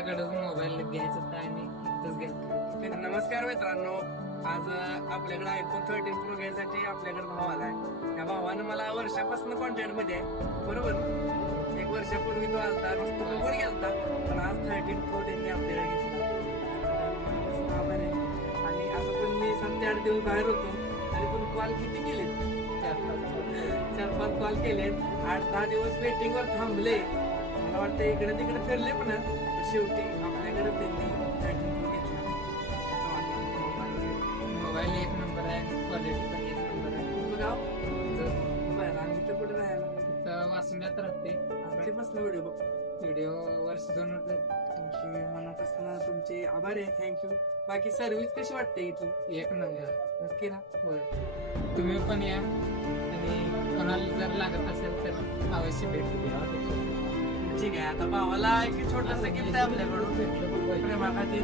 तुमच्याकडेच मोबाईल घ्यायचा होता आणि इथंच घेतला. नमस्कार मित्रांनो, आज आपल्याकडे आयफोन 13 प्रो घ्यायसाठी आपल्याकडे भाव आलाय. त्या भावानं मला वर्षापासून कॉन्टॅक्ट मध्ये आहे, बरोबर. एक वर्षापूर्वी तो आलता, नुसतं बरोबर गेलता, पण आज 13 प्रो त्यांनी आपल्याकडे घेतला. आभार आहे. आणि असं पण मी 7-8 दिवस बाहेर होतो, तरी पण कॉल किती केलेत? 4-5 कॉल केलेत. 8-10 दिवस वेटिंगवर थांबले. मला वाटतं इकडे तिकडे फिरले पण शेवटी आपल्याकडे त्यांनी 13 प्रो घेतला. मोबाईल एक नंबर आहे, क्वालिटी पण एक नंबर आहे. तुझं गाव? बरं, आणि इथं कुठे राहायला? तिथं वासुंद्यात राहते. ते बसलं व्हिडिओ बघ. व्हिडिओ वर्ष 2 तुमची मनापासून तुमचे आभार आहे, थँक्यू. बाकी सर्व्हिस कशी वाटते इथून? एक नंबर. नक्की ना? होय. तुम्ही पण या आणि कोणाला जर लागत असेल तर अवश्य भेट द्या. ठीक आहे. आता भावाला एक छोटासा गिफ्ट आहे आपल्याकडून प्रेमाखातीर.